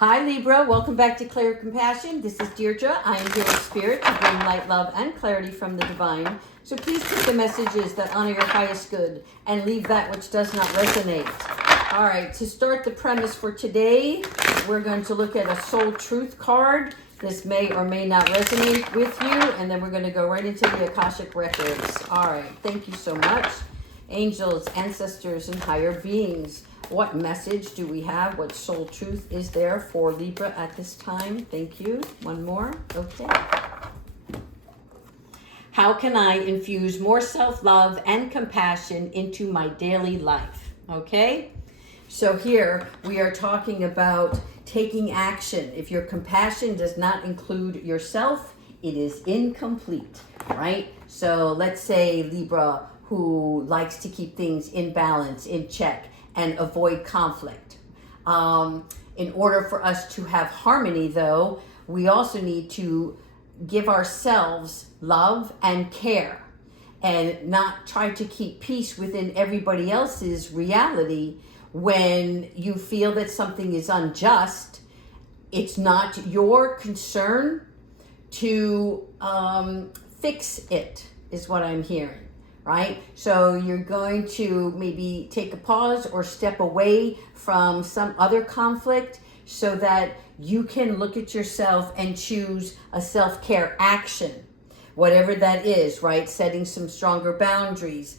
Hi Libra, welcome back to Clear Compassion. This is Deirdre. I am here in spirit to bring light, love, and clarity from the divine. So please pick the messages that honor your highest good and leave that which does not resonate. All right, to start the premise for today, we're going to look at a soul truth card. This may or may not resonate with you, and then we're going to go right into the Akashic records. All right, thank you so much. Angels, ancestors, and higher beings. What message do we have? What soul truth is there for Libra at this time? Thank you. One more. Okay. How can I infuse more self-love and compassion into my daily life? Okay. So here we are talking about taking action. If your compassion does not include yourself, it is incomplete, right? So let's say Libra, who likes to keep things in balance, in check, and avoid conflict. In order for us to have harmony, though, we also need to give ourselves love and care and not try to keep peace within everybody else's reality. When you feel that something is unjust, it's not your concern to fix it, is what I'm hearing. Right? So you're going to maybe take a pause or step away from some other conflict so that you can look at yourself and choose a self-care action, whatever that is, right? Setting some stronger boundaries,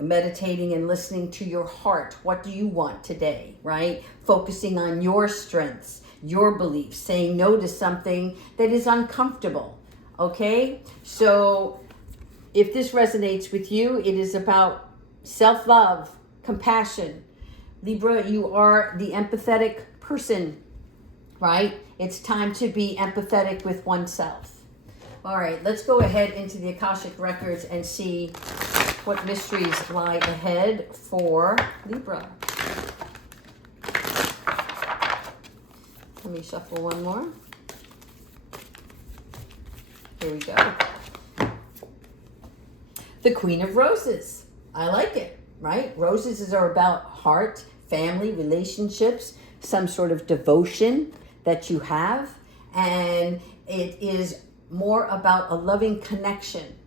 meditating and listening to your heart. What do you want today, right? Focusing on your strengths, your beliefs, saying no to something that is uncomfortable, okay? So if this resonates with you, it is about self-love, compassion. Libra, you are the empathetic person, right? It's time to be empathetic with oneself. All right, let's go ahead into the Akashic records and see what mysteries lie ahead for Libra. Let me shuffle one more. Here we go. The Queen of Roses. I like it, right? Roses are about heart, family, relationships, some sort of devotion that you have. And it is more about a loving connection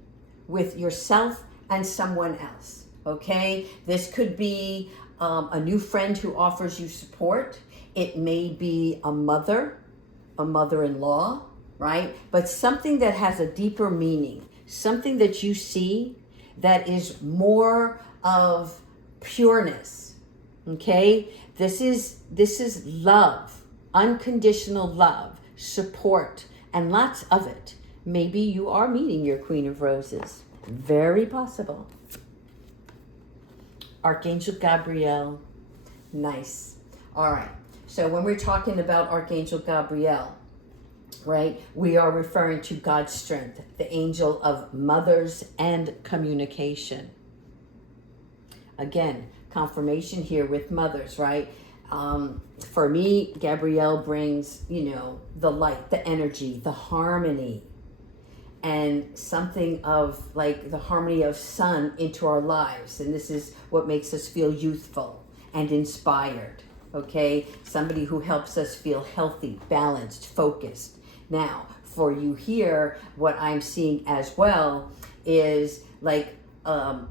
with yourself and someone else, okay? This could be a new friend who offers you support. It may be a mother-in-law, right? But something that has a deeper meaning, something that you see that is more of pureness, okay? This is love, unconditional love, support, and lots of it. Maybe you are meeting your Queen of Roses. Very possible. Archangel Gabriel. Nice. All right. So when we're talking about Archangel Gabriel, right, we are referring to God's strength, the angel of mothers and communication. Again, confirmation here with mothers, right? For me, Gabrielle brings, the light, the energy, the harmony, and something of like the harmony of sun into our lives. And this is what makes us feel youthful and inspired, okay? Somebody who helps us feel healthy, balanced, focused. Now, for you here, what I'm seeing as well is like a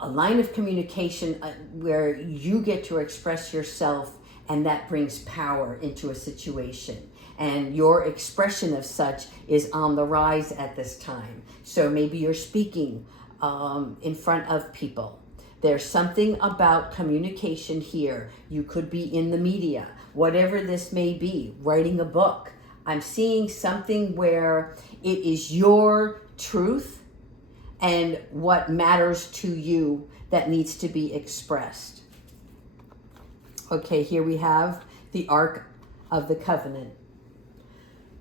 line of communication where you get to express yourself, and that brings power into a situation. And your expression of such is on the rise at this time. So maybe you're speaking in front of people. There's something about communication here. You could be in the media, whatever this may be, writing a book. I'm seeing something where it is your truth and what matters to you that needs to be expressed. Okay, here we have the Ark of the Covenant.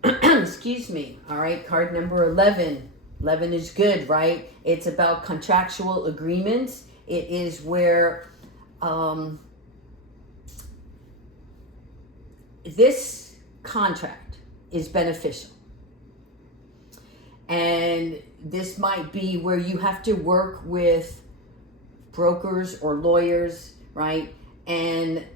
Excuse me. All right, card number 11. 11 is good, right? It's about contractual agreements. It is where this contract is beneficial. And this might be where you have to work with brokers or lawyers, right? And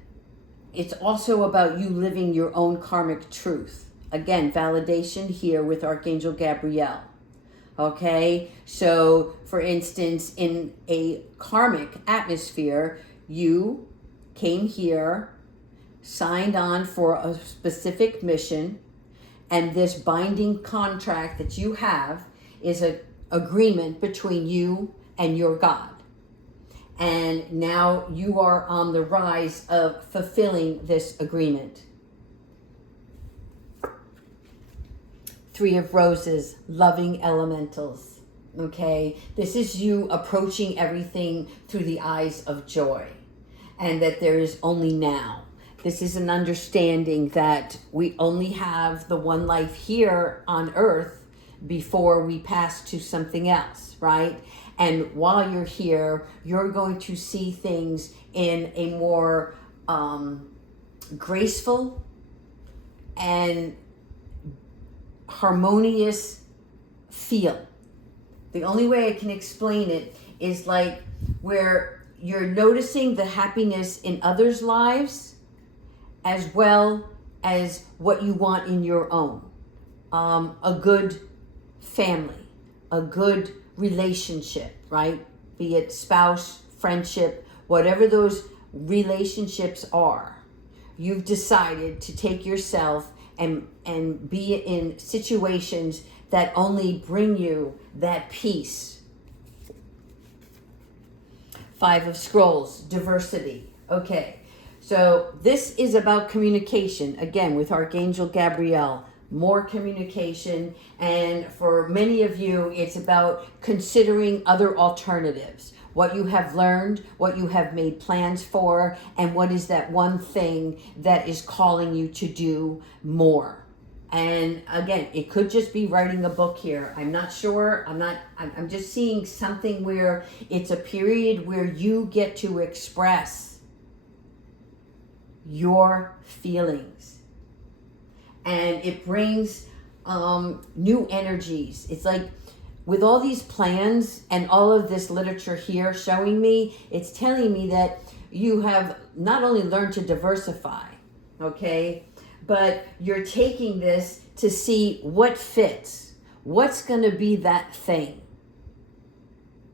it's also about you living your own karmic truth. Again, validation here with Archangel Gabriel. Okay, so for instance, in a karmic atmosphere, you came here, signed on for a specific mission, and this binding contract that you have is an agreement between you and your God. And now you are on the rise of fulfilling this agreement. Three of Roses, loving elementals. Okay, this is you approaching everything through the eyes of joy, and that there is only now. This is an understanding that we only have the one life here on earth before we pass to something else, right? And while you're here, you're going to see things in a more graceful and harmonious feel. The only way I can explain it is like where you're noticing the happiness in others' lives as well as what you want in your own. A good family, a good relationship, right? Be it spouse, friendship, whatever those relationships are. You've decided to take yourself and be in situations that only bring you that peace. Five of Scrolls, diversity. Okay, so this is about communication, again, with Archangel Gabriel. More communication, and for many of you, it's about considering other alternatives. What you have learned, what you have made plans for, and what is that one thing that is calling you to do more. And again, it could just be writing a book here. I'm not sure. I'm just seeing something where it's a period where you get to express your feelings. And it brings new energies. It's like with all these plans and all of this literature here showing me, it's telling me that you have not only learned to diversify, okay, but you're taking this to see what fits, what's going to be that thing,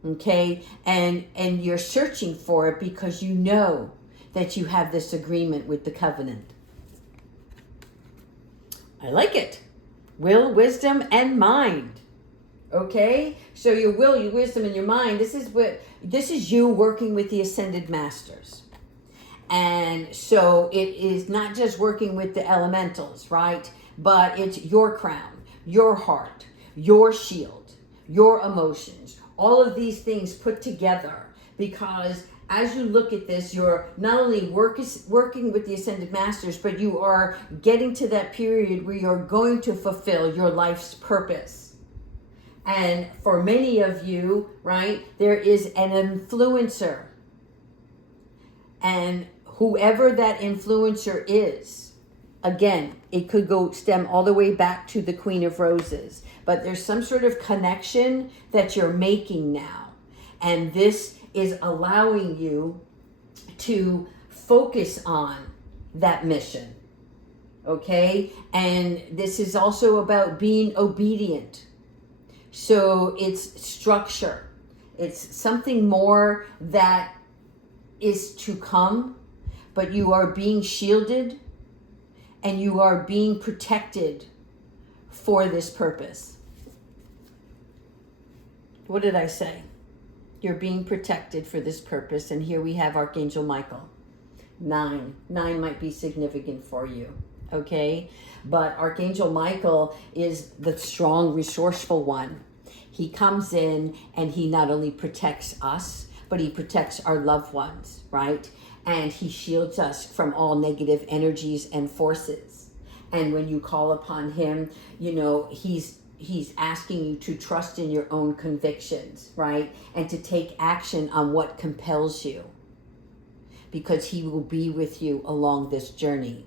okay, and you're searching for it because you know that you have this agreement with the covenant. I like it. Will, wisdom, and mind. Okay? So your will, your wisdom, and your mind, this is you working with the Ascended Masters. And so it is not just working with the elementals, right? But it's your crown, your heart, your shield, your emotions, all of these things put together, because as you look at this, you're not only working with the Ascended Masters, but you are getting to that period where you're going to fulfill your life's purpose. And for many of you, right, there is an influencer. And whoever that influencer is, again, it could stem all the way back to the Queen of Roses. But there's some sort of connection that you're making now. And this is allowing you to focus on that mission, okay? And this is also about being obedient. So it's structure. It's something more that is to come, but you are being shielded and you are being protected for this purpose. What did I say? You're being protected for this purpose. And here we have Archangel Michael. 9 might be significant for you, okay? But Archangel Michael is the strong, resourceful one. He comes in and he not only protects us, but he protects our loved ones, right? And he shields us from all negative energies and forces. And when you call upon him, you know, he's asking you to trust in your own convictions, right? And to take action on what compels you, because he will be with you along this journey.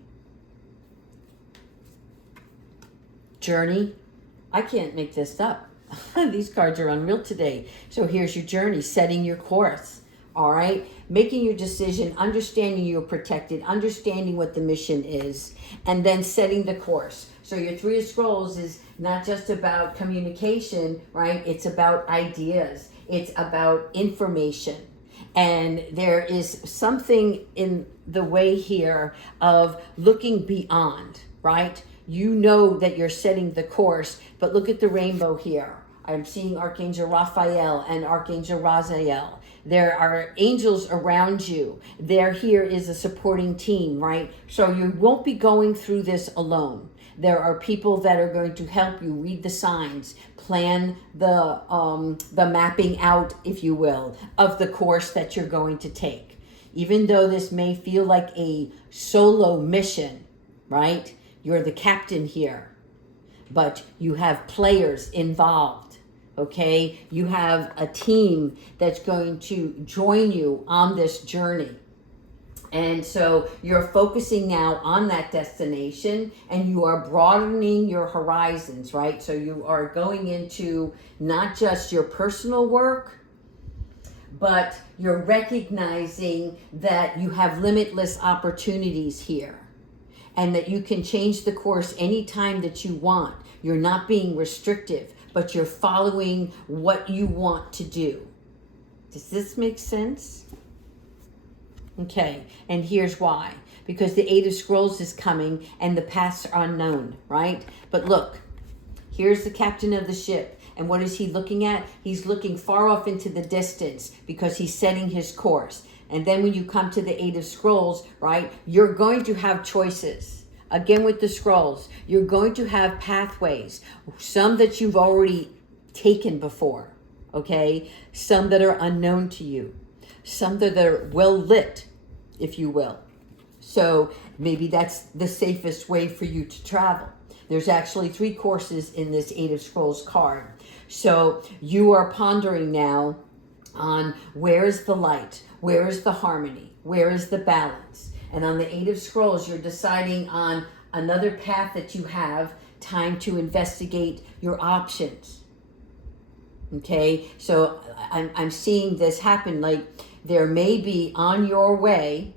Journey? I can't make this up. These cards are unreal today. So here's your journey, setting your course, all right? making your decision, understanding you're protected, understanding what the mission is, and then setting the course. So your Three of Scrolls is not just about communication, right? It's about ideas. It's about information. And there is something in the way here of looking beyond, right? You know that you're setting the course, but look at the rainbow here. I'm seeing Archangel Raphael and Archangel Raziel. There are angels around you. There here is a supporting team, right? So you won't be going through this alone. There are people that are going to help you read the signs, plan the mapping out, if you will, of the course that you're going to take. Even though this may feel like a solo mission, right? You're the captain here, but you have players involved, okay? You have a team that's going to join you on this journey. And so you're focusing now on that destination, and you are broadening your horizons, right? So you are going into not just your personal work, but you're recognizing that you have limitless opportunities here and that you can change the course anytime that you want. You're not being restrictive, but you're following what you want to do. Does this make sense? Okay, and here's why. Because the Eight of Scrolls is coming and the paths are unknown, right? But look, here's the captain of the ship. And what is he looking at? He's looking far off into the distance because he's setting his course. And then when you come to the Eight of Scrolls, right, you're going to have choices. Again, with the scrolls, you're going to have pathways. Some that you've already taken before, okay? Some that are unknown to you. Some that are well lit, if you will. So maybe that's the safest way for you to travel. There's actually 3 courses in this Eight of Scrolls card. So you are pondering now on where is the light, where is the harmony, where is the balance. And on the Eight of Scrolls, you're deciding on another path that you have time to investigate your options. Okay, so I'm seeing this happen, like there may be on your way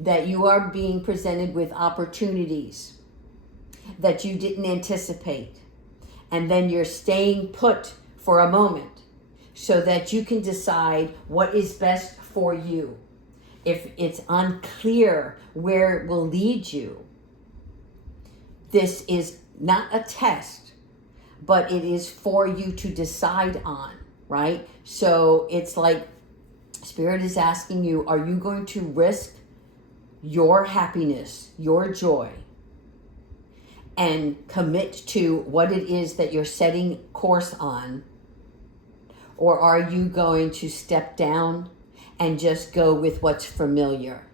that you are being presented with opportunities that you didn't anticipate. And then you're staying put for a moment so that you can decide what is best for you. If it's unclear where it will lead you, this is not a test, but it is for you to decide on, right? So it's like Spirit is asking you, are you going to risk your happiness, your joy, and commit to what it is that you're setting course on? Or are you going to step down and just go with what's familiar?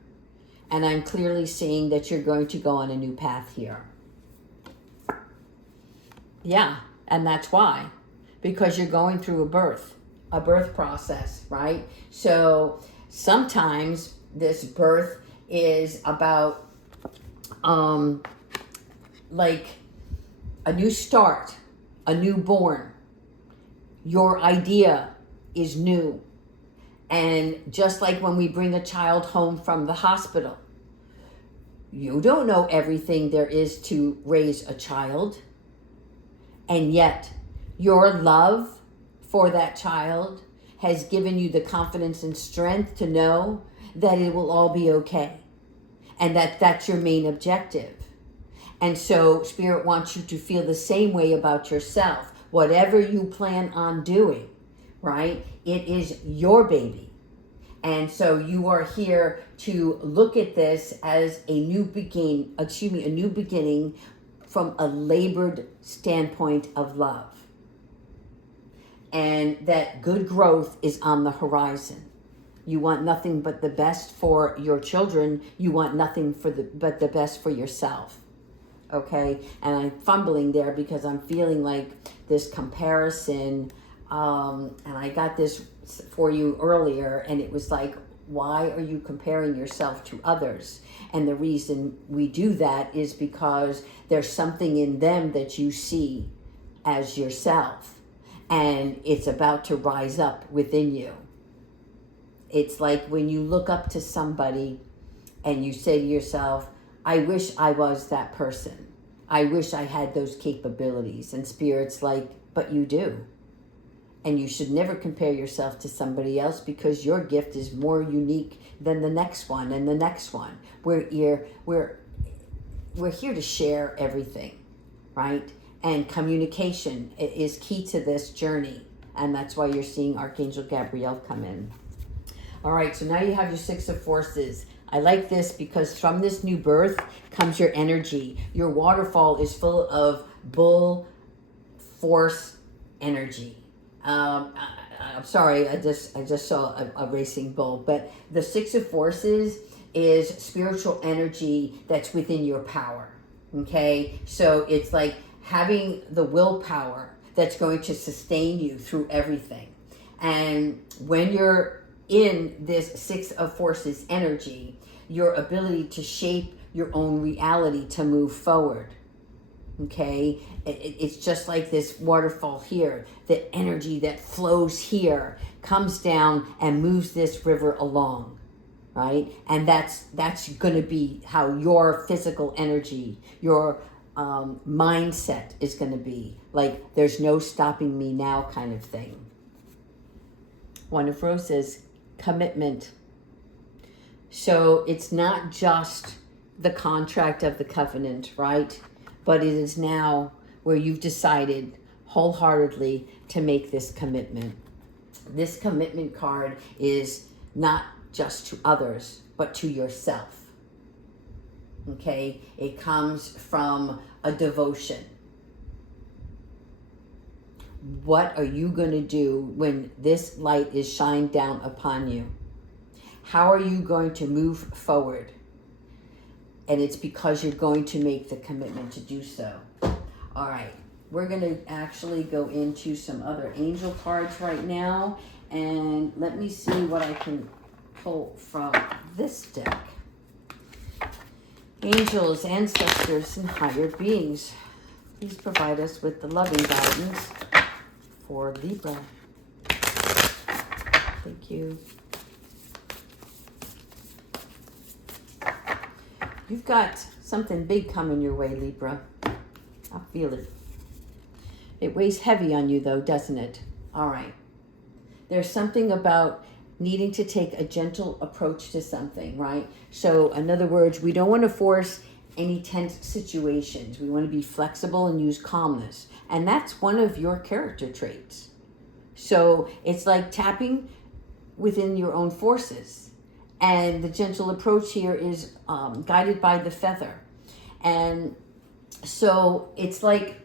And I'm clearly seeing that you're going to go on a new path here. Yeah, and that's why. Because you're going through a birth process, right? So sometimes this birth is about like a new start, a newborn. Your idea is new. And just like when we bring a child home from the hospital, you don't know everything there is to raise a child. And yet your love for that child has given you the confidence and strength to know that it will all be okay. And that that's your main objective. And so Spirit wants you to feel the same way about yourself. Whatever you plan on doing, right? It is your baby. And so you are here to look at this as a new beginning from a labored standpoint of love. And that good growth is on the horizon. You want nothing but the best for your children. You want nothing but the best for yourself. Okay? And I'm fumbling there because I'm feeling like this comparison, and I got this for you earlier, and it was like, why are you comparing yourself to others? And the reason we do that is because there's something in them that you see as yourself, and it's about to rise up within you. It's like when you look up to somebody and you say to yourself, I wish I was that person. I wish I had those capabilities. And Spirit's like, but you do. And you should never compare yourself to somebody else, because your gift is more unique than the next one and the next one. We're here to share everything, right? And communication is key to this journey. And that's why you're seeing Archangel Gabriel come in. All right, so now you have your Six of Forces. I like this because from this new birth comes your energy. Your waterfall is full of bull force energy. I'm sorry, I just saw a racing bull, but the Six of Forces is spiritual energy that's within your power. Okay, so it's like having the willpower that's going to sustain you through everything. And when you're in this Six of Forces energy, your ability to shape your own reality to move forward. Okay, it's just like this waterfall here. The energy that flows here comes down and moves this river along, right? And that's going to be how your physical energy, your mindset is going to be. Like, there's no stopping me now kind of thing. One of Roses, commitment. So it's not just the contract of the covenant, right? But it is now where you've decided wholeheartedly to make this commitment. This commitment card is not just to others, but to yourself. Okay? It comes from a devotion. What are you going to do when this light is shined down upon you? How are you going to move forward? And it's because you're going to make the commitment to do so. All right. We're going to actually go into some other angel cards right now. And let me see what I can pull from this deck. Angels, ancestors, and higher beings, please provide us with the loving guidance for Libra. Thank you. You've got something big coming your way, Libra. I feel it. It weighs heavy on you, though, doesn't it? All right. There's something about needing to take a gentle approach to something, right? So, in other words, we don't want to force any tense situations. We want to be flexible and use calmness. And that's one of your character traits. So, it's like tapping within your own forces. And the gentle approach here is guided by the feather. And so it's like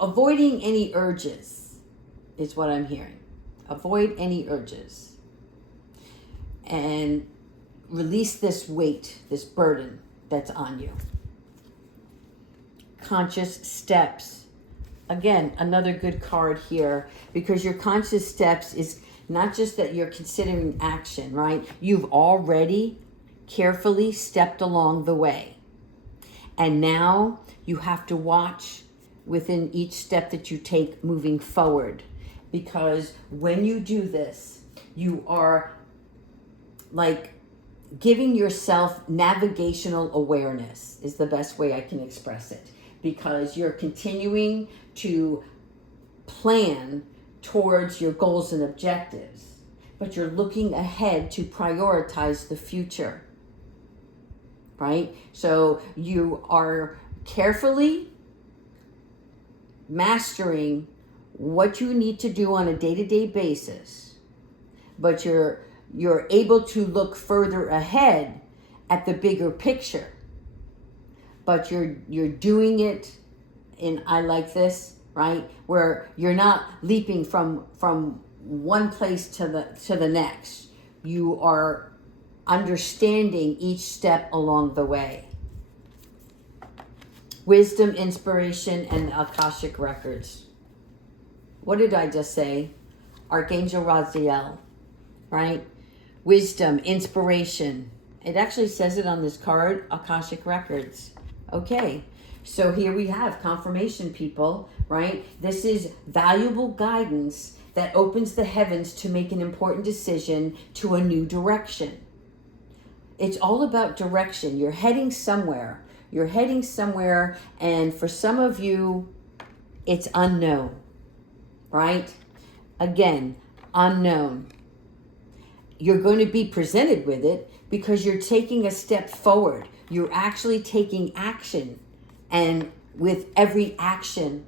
avoiding any urges is what I'm hearing. Avoid any urges. And release this weight, this burden that's on you. Conscious steps. Again, another good card here, because your conscious steps is not just that you're considering action, right? You've already carefully stepped along the way. And now you have to watch within each step that you take moving forward. Because when you do this, you are like giving yourself navigational awareness is the best way I can express it. Because you're continuing to plan towards your goals and objectives, but you're looking ahead to prioritize the future, right? So you are carefully mastering what you need to do on a day-to-day basis, but you're able to look further ahead at the bigger picture, but you're doing it in, I like this, right? Where you're not leaping from one place to the next. You are understanding each step along the way. Wisdom, inspiration, and Akashic records. What did I just say? Archangel Raziel, right? Wisdom, inspiration. It actually says it on this card, Akashic records. Okay. So here we have confirmation, people, right? This is valuable guidance that opens the heavens to make an important decision to a new direction. It's all about direction. You're heading somewhere. You're heading somewhere, and for some of you, it's unknown, right? Again, unknown. You're going to be presented with it because you're taking a step forward. You're actually taking action, and with every action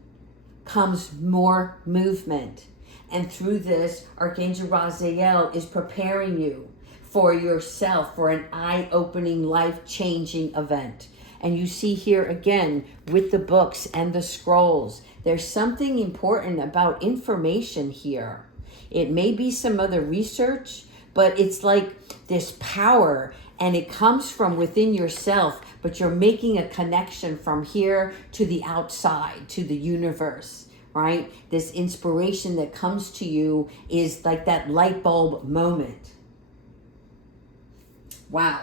comes more movement. And through this, Archangel Raziel is preparing you for yourself, for an eye-opening, life-changing event. And you see here again with the books and the scrolls, there's something important about information here. It may be some other research, but it's like this power, and it comes from within yourself, but you're making a connection from here to the outside, to the universe, right? This inspiration that comes to you is like that light bulb moment. Wow.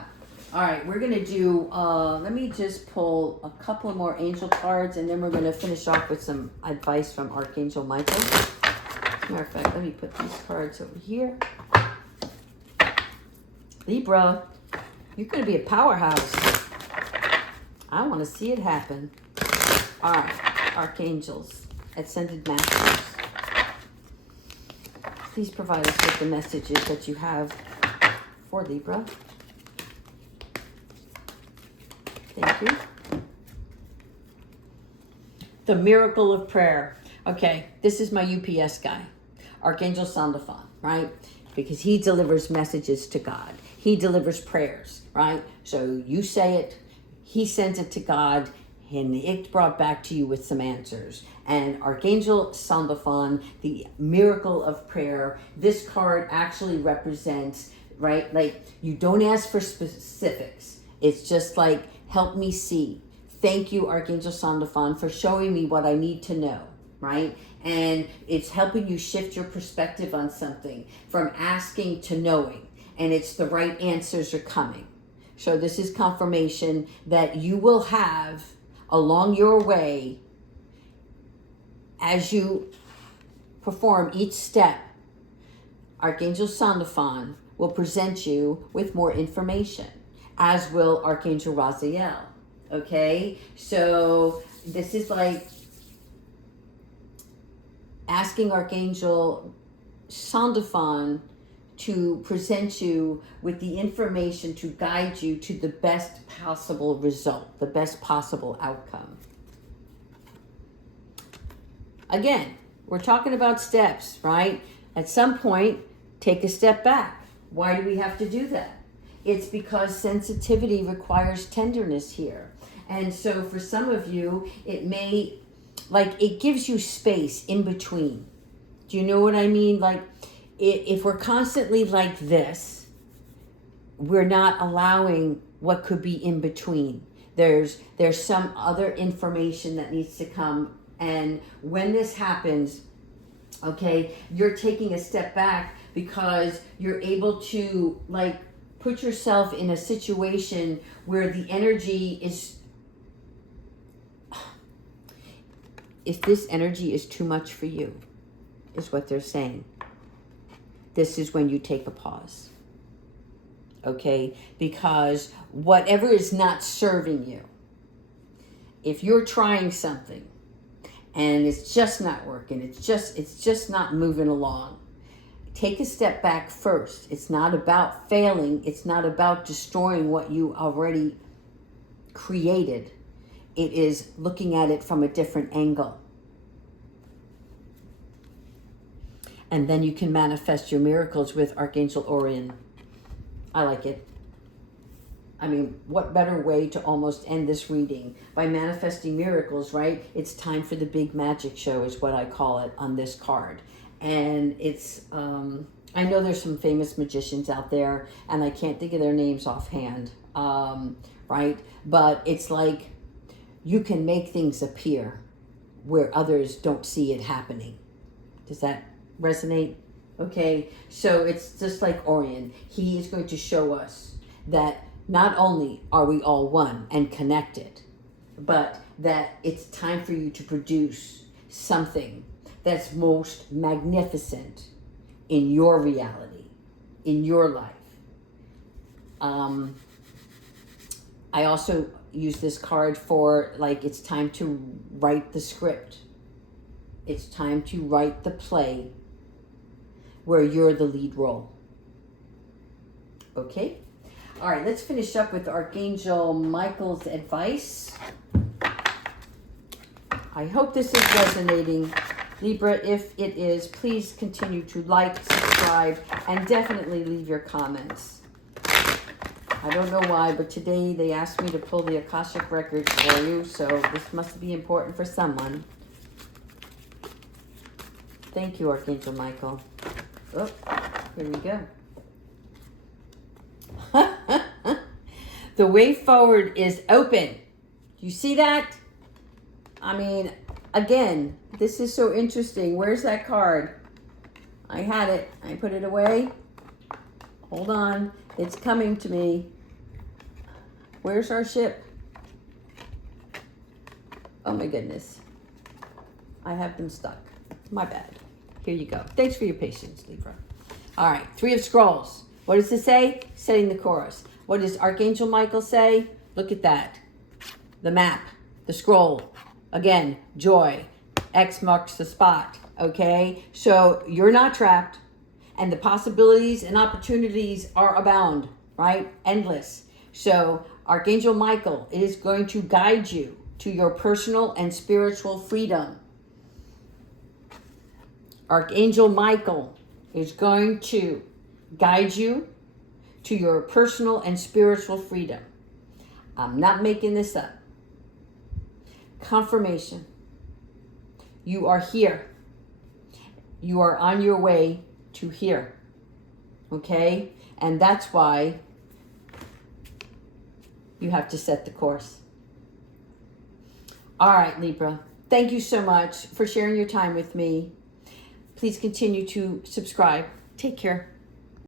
All right, we're going to do, let me just pull a couple of more angel cards, and then we're going to finish off with some advice from Archangel Michael. Matter of fact, let me put these cards over here. Libra, you're going to be a powerhouse. I want to see it happen. All right, Archangels, Ascended Masters, please provide us with the messages that you have for Libra. Thank you. The miracle of prayer. Okay, this is my UPS guy, Archangel Sandalphon, right? Because he delivers messages to God. He delivers prayers, right? So you say it, he sends it to God, and it's brought back to you with some answers. And Archangel Sandalphon, the miracle of prayer, this card actually represents, right? Like, you don't ask for specifics. It's just like, help me see. Thank you, Archangel Sandalphon, for showing me what I need to know, right? And it's helping you shift your perspective on something from asking to knowing. And it's the right answers are coming. So this is confirmation that you will have along your way as you perform each step. Archangel Sandalphon will present you with more information, as will Archangel Raziel. Okay, so this is like asking Archangel Sandalphon to present you with the information to guide you to the best possible result, the best possible outcome. Again, we're talking about steps, right? At some point, take a step back. Why do we have to do that? It's because sensitivity requires tenderness here. And so for some of you, it may, like, it gives you space in between. Do you know what I mean? Like, if we're constantly like this, we're not allowing what could be in between. There's some other information that needs to come. And when this happens, okay, you're taking a step back because you're able to, like, put yourself in a situation where the energy is, if this energy is too much for you, is what they're saying. This is when you take a pause. Okay? Because whatever is not serving you, if you're trying something and it's just not working, it's just not moving along, take a step back first. It's not about failing. It's not about destroying what you already created. It is looking at it from a different angle. And then you can manifest your miracles with Archangel Orion. I like it. I mean, what better way to almost end this reading? By manifesting miracles, right? It's time for the big magic show is what I call it on this card. And it's, I know there's some famous magicians out there, and I can't think of their names offhand, right? But it's like you can make things appear where others don't see it happening. Does that resonate? Okay, so it's just like Orion. He is going to show us that not only are we all one and connected, but that it's time for you to produce something that's most magnificent in your reality, in your life. I also use this card for, like, it's time to write the script. It's time to write the play where you're the lead role. Okay? All right, let's finish up with Archangel Michael's advice. I hope this is resonating. Libra, if it is, please continue to like, subscribe, and definitely leave your comments. I don't know why, but today they asked me to pull the Akashic Records for you, so this must be important for someone. Thank you, Archangel Michael. Oh, here we go. The way forward is open. You see that? I mean, again, this is so interesting. Where's that card? I had it. I put it away. Hold on. It's coming to me. Where's our ship? Oh my goodness. I have them stuck. My bad. Here you go. Thanks for your patience, Libra. All right. 3 of Scrolls. What does it say? Setting the course. What does Archangel Michael say? Look at that. The map. The scroll. Again, joy. X marks the spot. Okay? So you're not trapped. And the possibilities and opportunities are abound, right? Endless. So Archangel Michael is going to guide you to your personal and spiritual freedom. Archangel Michael is going to guide you to your personal and spiritual freedom. I'm not making this up. Confirmation. You are here. You are on your way to here. Okay? And that's why you have to set the course. All right, Libra. Thank you so much for sharing your time with me. Please continue to subscribe. Take care.